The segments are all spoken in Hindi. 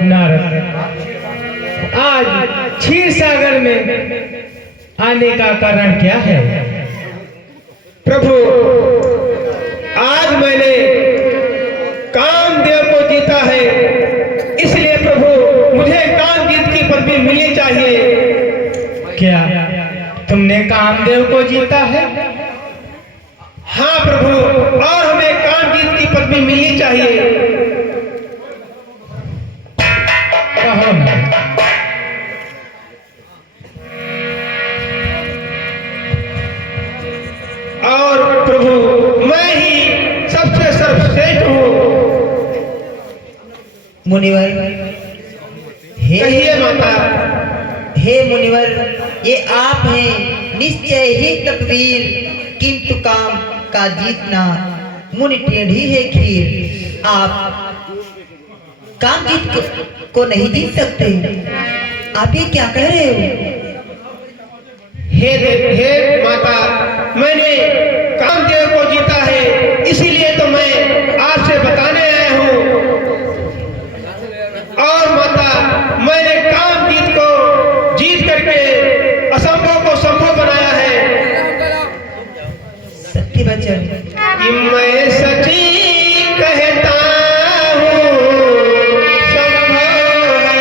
नारद, आज क्षीर सागर में आने का कारण क्या है? प्रभु, आज मैंने कामदेव को जीता है, इसलिए प्रभु मुझे कामजीत की पदवी मिलनी चाहिए। क्या तुमने कामदेव को जीता है? हाँ प्रभु, और हमें कामजीत की पदवी मिलनी चाहिए। कहो ना। और प्रभु, मैं ही सबसे सर्वश्रेष्ठ हूँ। मुनिवर, कहिए माता। हे मुनिवर, ये आप हैं निश्चय ही तपवीर, किंतु काम का जीतना मुनि टेढ़ी है खीर। आप काम जीत को नहीं जीत सकते, आप ये क्या कह रहे हो? हे माता, मैंने कामदेव को जीता है, इसीलिए तो मैं आपसे बताने आया हूँ। और माता, मैंने कामजीत को जीत करके असंभव को संभव बनाया है। सत्य वचन कि मैं सच्ची कहता हूँ, संभव है,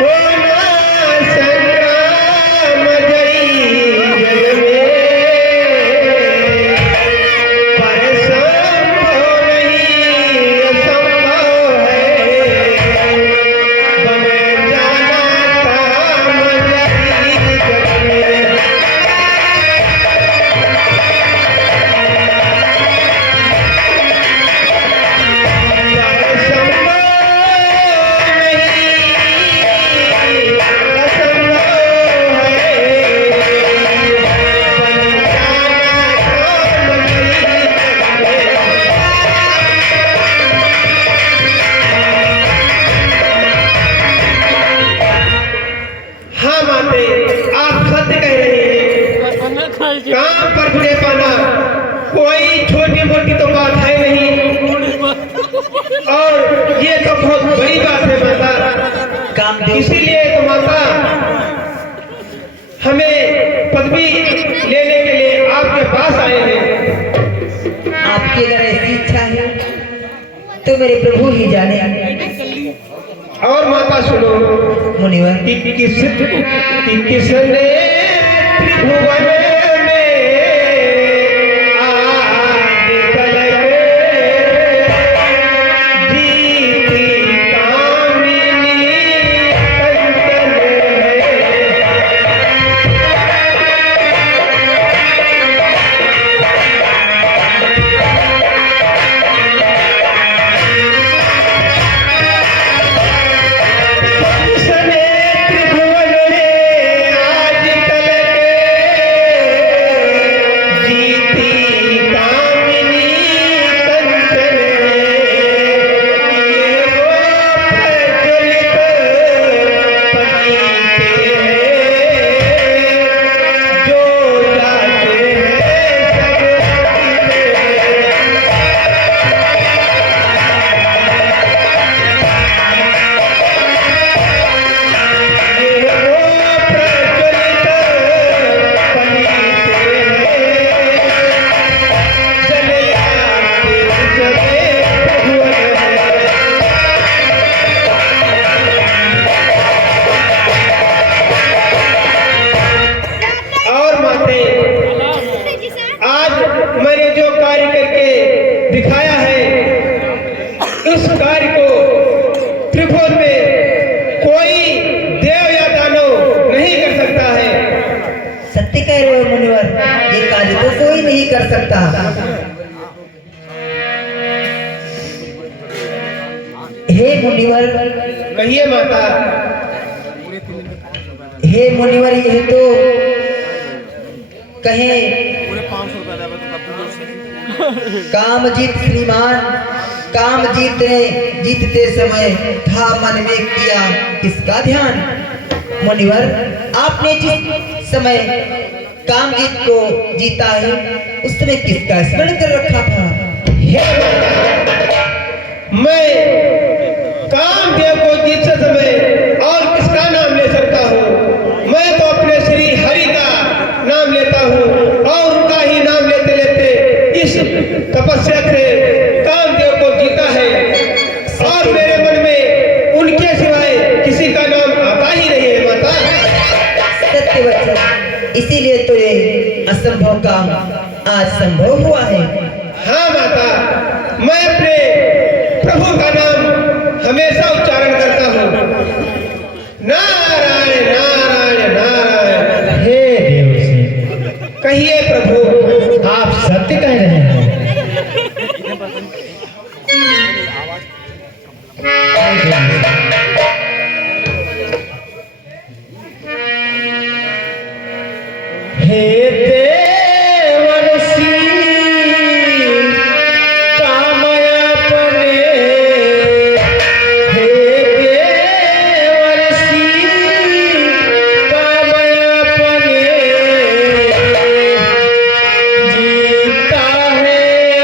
होना संग्राम काम पर जुड़े पाना कोई छोटी मोटी तो बात है नहीं, और ये तो बहुत बड़ी बात है माता। इसीलिए तो माता, हमें पदवी लेने के लिए आपके पास आए हैं। आपकी अगर ऐसी इच्छा है तो मेरे प्रभु ही जाने। और माता सुनो मुनिवर, किसने त्रिभुवन कर सकता। हे मुनिवर, कहिए माता। हे मुनिवर, यह तो कहें काम जीत श्रीमान, काम जीतते समय था मन में किया किसका ध्यान। मुनिवर, आपने जिस समय काम जीत को जीता है उस समय किसका स्मरण कर रखा था। मैं कामदेव को जीतते समय और किसका नाम ले सकता हूँ। मैं तो अपने श्री हरि का नाम लेता हूँ और उनका ही नाम लेते लेते इस तपस्या से कामदेव को जीता है और मेरे मन में उनके सिवाय किसी का नाम आता ही नहीं है माता। सत्य वचन, इसीलिए तो ये असंभव काम आज संभव हुआ है। हाँ माता, मैं अपने प्रभु का नाम हमेशा उच्चारण करता हूँ, नारायण नारायण नारायण। हे देवर्षि, कहिए प्रभु। आप सत्य कह रहे हैं। हे देवर्षि, कामयापने। हे देवर्षि, कामयापने। जीता है ही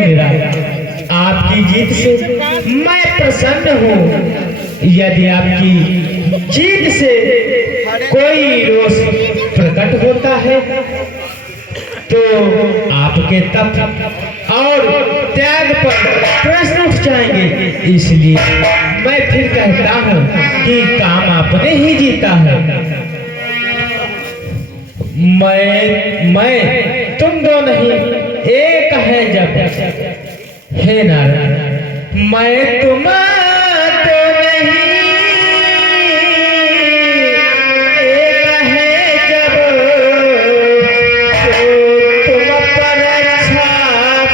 कटुनीता। आपकी जीत से मैं प्रसन्न हूँ। यदि आपकी जीत से कोई रोष प्रकट होता है तो आपके तप और त्याग पर प्रश्न उठ जाएंगे। इसलिए मैं फिर कहता हूँ कि काम आपने ही जीता है। मैं तुम दो नहीं एक है जब। हे नारायण, मैं तुम तो नहीं एक है जब, तो तुम पर छाप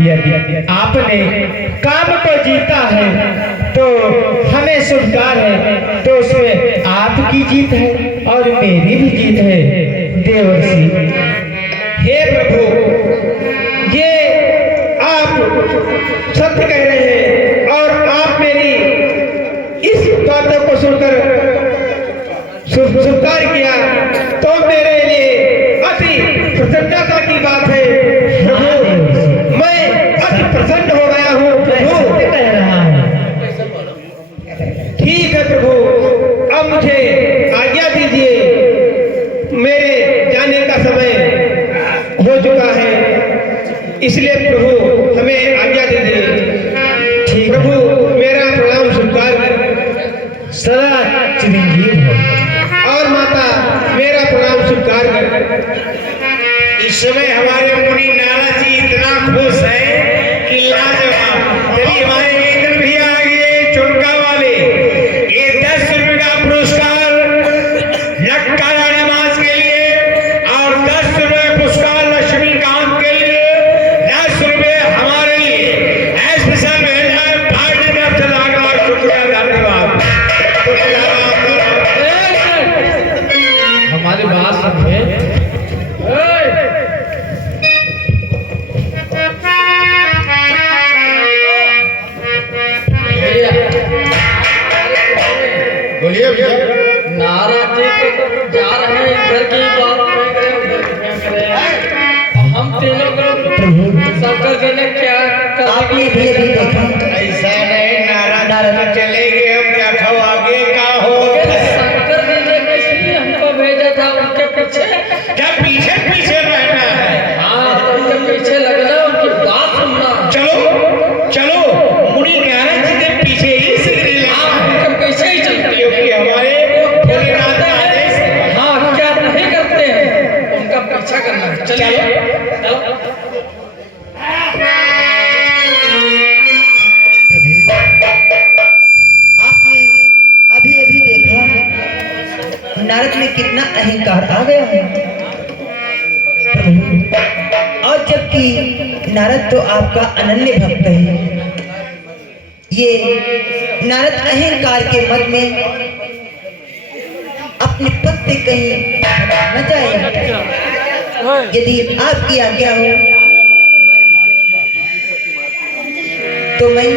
यदि आपने काम को जीता है तो हमें स्वीकार है, तो उसमें आपकी जीत है और मेरी भी जीत है देवर्षि। हे प्रभु, ये आप सत्य कह रहे हैं और आप मेरी इस बातों को सुनकर स्वीकार किया तो मेरे लिए अति प्रसन्नता की बात है प्रभु। मैं अति प्रसन्न हो गया हूँ प्रभु। सत्य कह रहा है। ठीक है प्रभु, अब मुझे आज्ञा दीजिए, मेरे जाने का समय हो चुका है, इसलिए प्रभु हमें आज्ञा दीजिए। ठीक प्रभु मेरा प्रणाम स्वीकार कर सदा चिरंजीव हो। और माता मेरा प्रणाम स्वीकार कर। इस समय हमारे मुनि नारद जी इतना खुश है कि लाजवाब। चलिए हमारे वेतन भी आ गए चुनका वाले। ये 10 रुपए का पुरस्कार लक्का राणा मास के लिए और 10 रुपए पुरस्कार लक्ष्मीकांत के लिए, 10 रुपए हमारे लिए स्पेशल भेजा है। भाई की तरफ से लाख लाख शुक्रिया, धन्यवाद। हमारी बात समझे। बोलिए भैया। नारद जी तो जा रहे हैं इधर की बात नहीं करें उधर क्या करें। हम तीनों को शंकर जी ने क्या कर आपने भी अभी देखा ऐसा नहीं, नाराज तो चले गए, हम क्या खाओ आगे का हो। शंकर जी ने इसलिए हमको भेजा था उनके पीछे। क्या पीछे पीछे रहना है? हाँ, उनके पीछे लगना, उनकी बात सुनना। चलो चलो, मुनि नारद जी के पीछे ही सीधे हाँ, उनके पीछे ही चलते हैं। क्योंकि हमारे भोलेनाथ का आदेश है। हाँ, क्या नहीं करते हैं, उनका पीछा करना है। चलिए चलो। आपने अभी अभी देखा नारद में कितना अहंकार आ गया है। और जबकि नारद तो आपका अनन्य भक्त है, ये नारद अहंकार के मद में अपने पद से कहीं न जाए। यदि आपकी आज्ञा हो तो मैं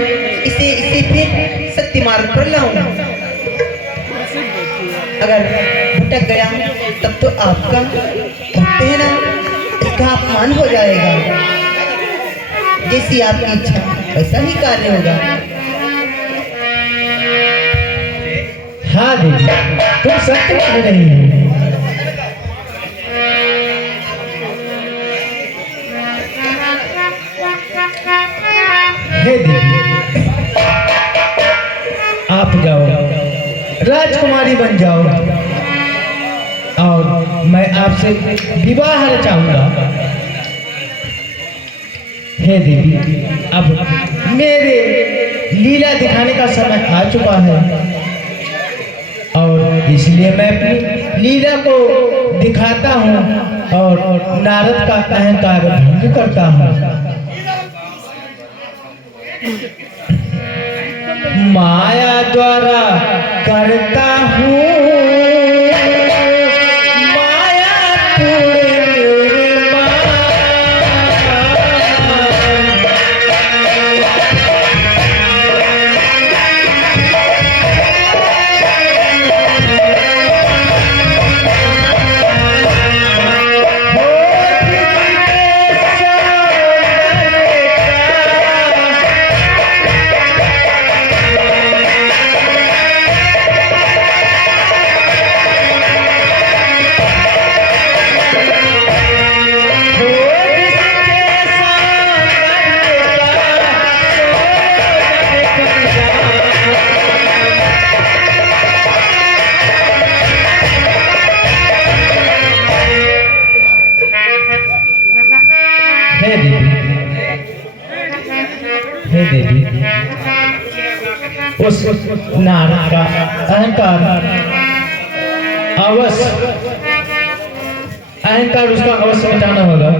इसे फिर सत्य मार्ग पर लाऊंगा। अगर भटक गया तब तो आपका भक्त है ना, इसका अपमान हो जाएगा। जैसी आपकी इच्छा वैसा ही कार्य होगा। हाँ देवी, तुम सत्य कह रही हो। हे देवी, आप जाओ, राजकुमारी बन जाओ और मैं आपसे विवाह चाहूंगा। हे देवी, अब मेरे लीला दिखाने का समय आ चुका है और इसलिए मैं अपनी लीला को दिखाता हूँ और नारद का अहंकार भंग करता हूँ। माया द्वारा करता हूँ हे देवी, उस नारद का अहंकार अवश्य उसका अवश्य मिटाना होगा।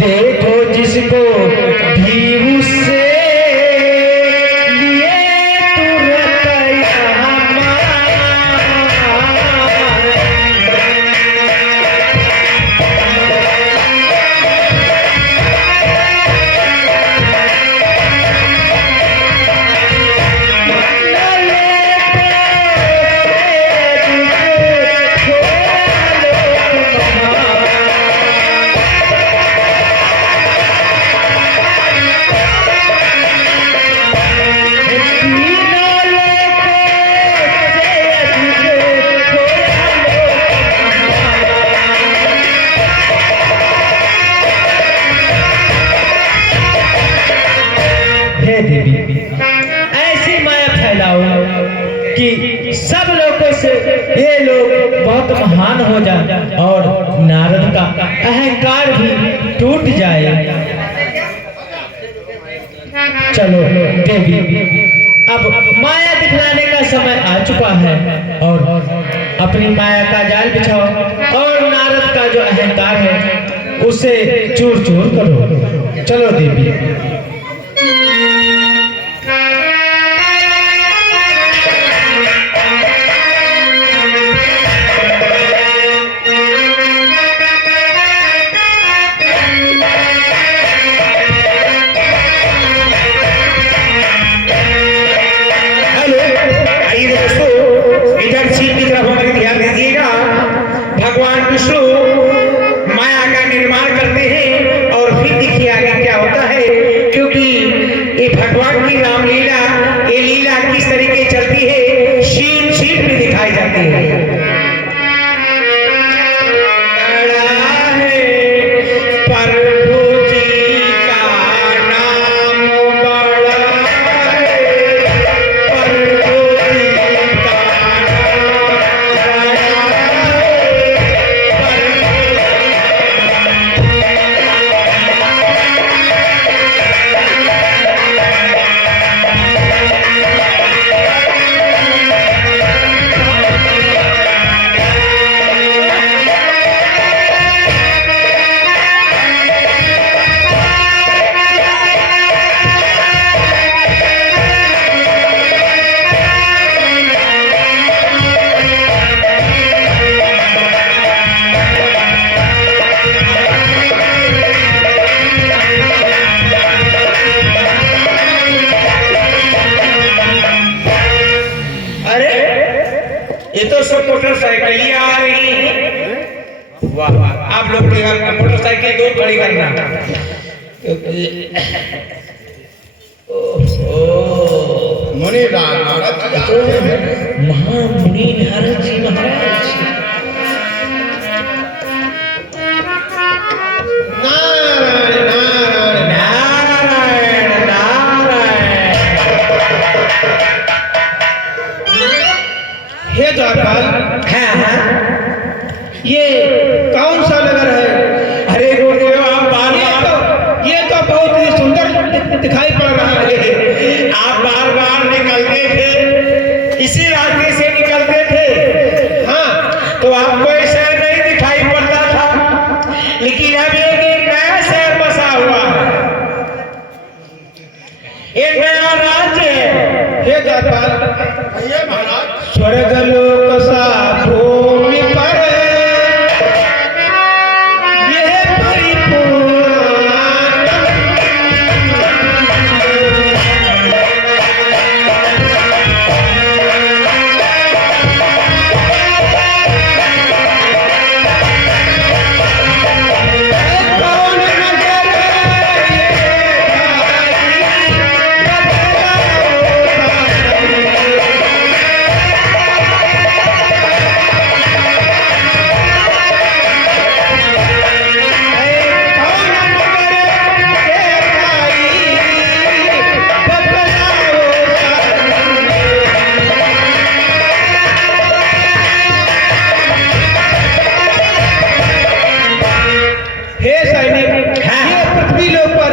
देखो जिसको भी उससे लिए तुरंत यहाँ कि सब लोगों से ये लोग बहुत महान हो जाए और नारद का अहंकार भी टूट जाए। चलो देवी, अब माया दिखलाने का समय आ चुका है और अपनी माया का जाल बिछाओ और नारद का जो अहंकार है उसे चूर चूर करो। चलो देवी। इधर सीट की तरफ हमारे ध्यान दीजिएगा। भगवान विष्णु माया का निर्माण करते हैं और फिर देखिए आगे क्या होता है, क्योंकि ये भगवान की रामलीला, ये लीला किस तरीके चलती है शीट शीट में दिखाई जाती है। ये तो सब मोटरसाइकिल आ रही है। वाह वाह, आप लोग मोटरसाइकिल दो खड़ी करना। मुनि नारद महामुनि नारद जी महाराज। नारायण नारायण नारायण नारायण। हे द्वारपाल, ये कौन सा नगर है? अरे गुरुदेव, आप बार बार ये तो बहुत ही सुंदर दिखाई पड़ रहा है। आप बार बार निकलते थे, इसी रास्ते से निकलते थे। हाँ, तो आपको ये शहर नहीं दिखाई पड़ता था, लेकिन अब एक नया शहर बसा हुआ है, एक नया राज्य है। हे द्वारपाल, स्वर्ग लोक सा भूमि पर यह परिपूर्ण कौन नगर हे सैनिक, ये पृथ्वी लोक पर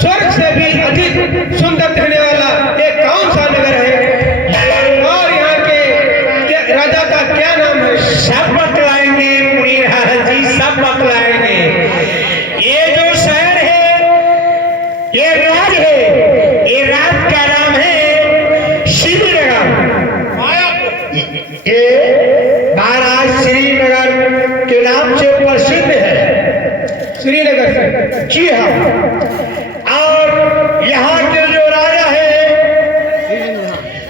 स्वर्ग से भी अधिक सुंदर दिखने वाला एक कौन सा नगर है और यहाँ के राजा का क्या नाम है? सब बतलाएंगे मुनि नारद जी, सब बतलाएंगे। ये जो शहर है, ये राज है, ये राज का नाम है श्रीनगर। ये महाराज श्रीनगर के नाम से प्रसिद्ध है। श्रीनगर से? जी हाँ। और यहाँ के जो राजा है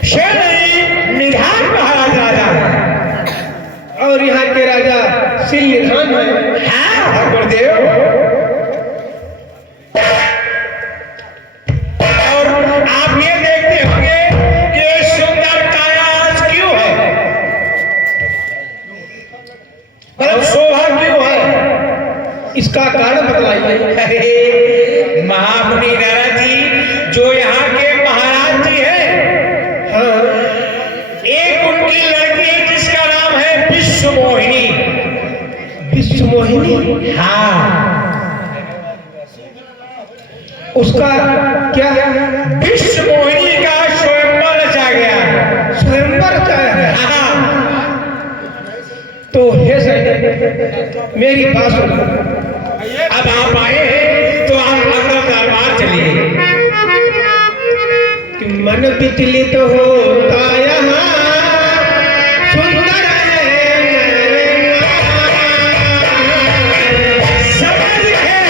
श्री निधान महाराज राजा है। और यहाँ के राजा सिल निधान है। हाँ गुरुदेव। और आप ये देखते होंगे कि ये सुंदर काया आज क्यों है, मतलब शोभा क्यों है, इसका कारण बतलाइए। अरे महामुनि नारद जी, जो यहाँ के महाराज जी हैं, हाँ, विश्व मोहिनी, हाँ, उसका क्या विश्व मोहिनी का स्वयंवर रचा गया। स्वयंवर रचाया है। हाँ, तो हे सैनिक मेरी बात सुनो। अब आप आए हैं तो आप अंदर दरबार चलिए। कि मन विचलित होता यहाँ सुंदर समझ गए।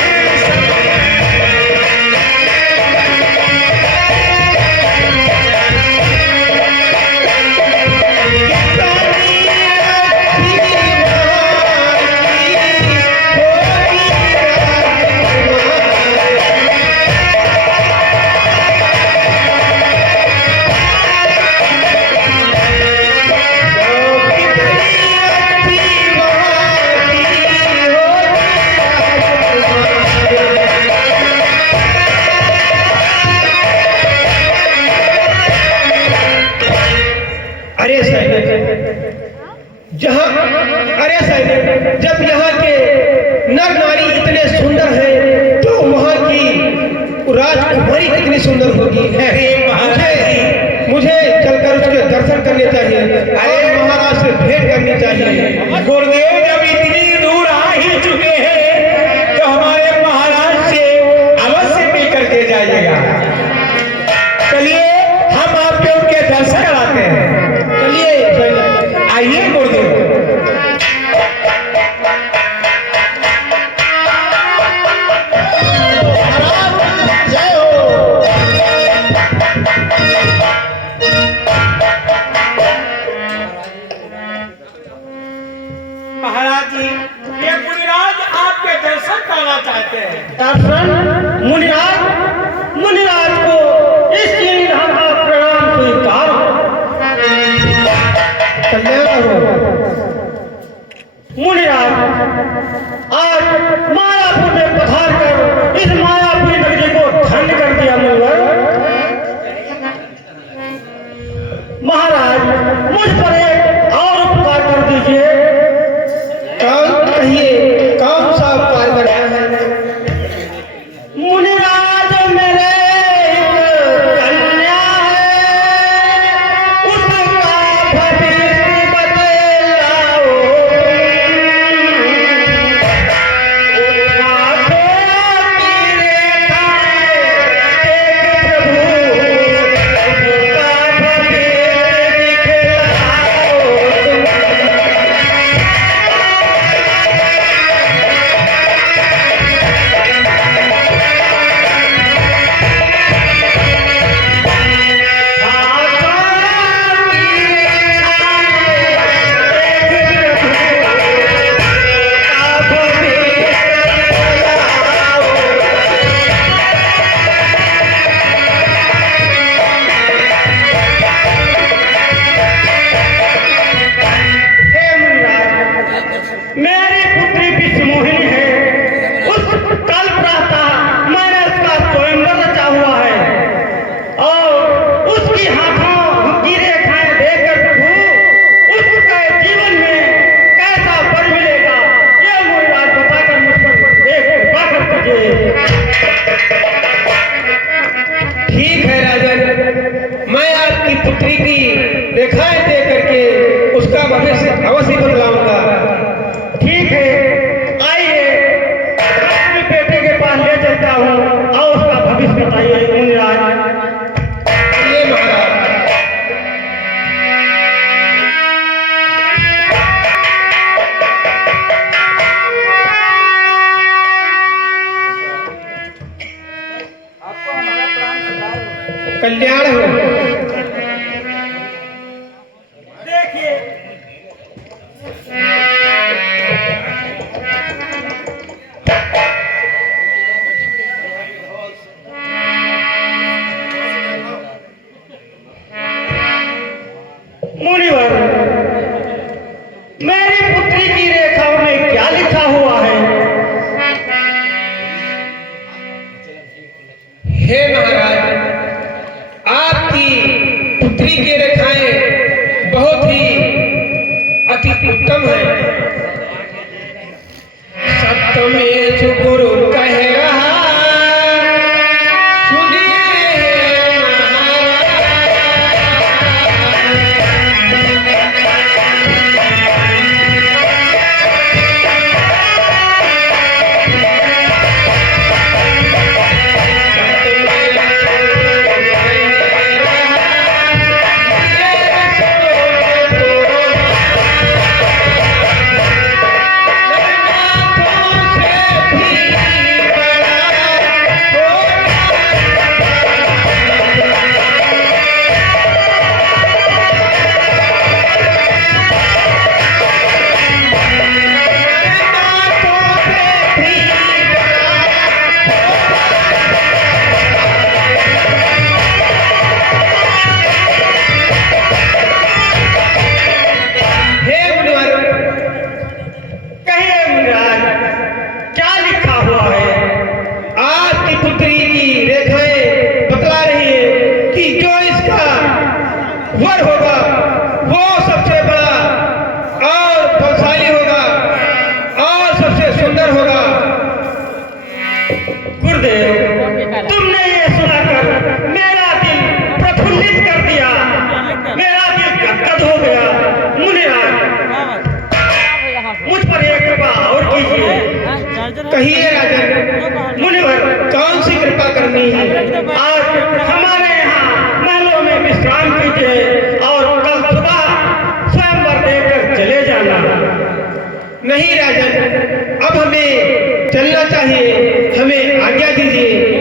अरे सैनिक जहाँ अरे सैनिक जब यहाँ के नर नारी इतने सुंदर हैं तो वहाँ की राजकुमारी कितनी सुंदर होगी। अरे महाराज, मुझे चलकर उसके दर्शन करने चाहिए। अरे महाराज से भेंट करनी चाहिए। गुरुदेव जब इतनी दूर आ ही चुके हैं तो हमारे महाराज से अवश्य मिल करके जाइएगा। चलिए हम आपके उनके दर्शन कराते हैं। चलिए सैनिक। आइए गुरुदेव। जय हो। महाराज जी, ये मुनिराज आपके दर्शन करना चाहते हैं। दर्शन मुनिराज, मुनिराज को इस धाम का प्रणाम स्वीकार हो। कल्याण हो। मुनिराज आज मायापुर में पधार कर इस मायापुरी नगरी को धन्य कर दिया। मुनिवर महाराज मुझ पर एक और उपकार कर दीजिए। काम कहिए, काम सा उपकार करना है। मुनिराज मेरे एक कन्या है, उसका भविष्य बतलाओ। उठाते की रेखा देख प्रभु, उसका भविष्य दिखलाओ। हे मुनिराज, मेरी पुत्री विश्व मोहिनी है। उस कल प्रातः मैंने उसका स्वयंवर रचा हुआ है और उसकी हाथों की रेखाएं देखकर प्रभु उसके जीवन में कैसा वर मिलेगा ये मुनिराज बताकर मुझ पर एक कृपा कर दीजिए। ठीक है राजन, मैं आपकी पुत्री की रेखाएं दे करके उसका भविष्य अवश्य बदलाऊंगा। ठीक है, आइए अपने बेटे के पास ले चलता हूँ और उसका भविष्य बताइए मुनिराज। ये महाराज कल्याण हो। देखिए मुनिवर, मेरी पुत्री की रेखाओं में क्या लिखा हुआ है? हे महाराज, आपकी पुत्री की रेखाएं बहुत ही अति उत्तम है। रमेश गुरु कह रहा वर होगा वो सबसे बड़ा और बलशाली होगा और सबसे सुंदर होगा। गुरुदेव, तुमने ये सुनाकर मेरा दिल प्रफुल्लित कर दिया, मेरा दिल गदगद हो गया। मुनिराज, मुझ पर एक कृपा और कीजिए। कहिए राजन, मुनिवर, कौन सी कृपा करनी है? आज हमारे यहाँ महलों में विश्राम कीजिए और कल सुबह स्वयंवर देकर चले जाना। नहीं राजन, अब हमें चलना चाहिए, हमें आज्ञा दीजिए।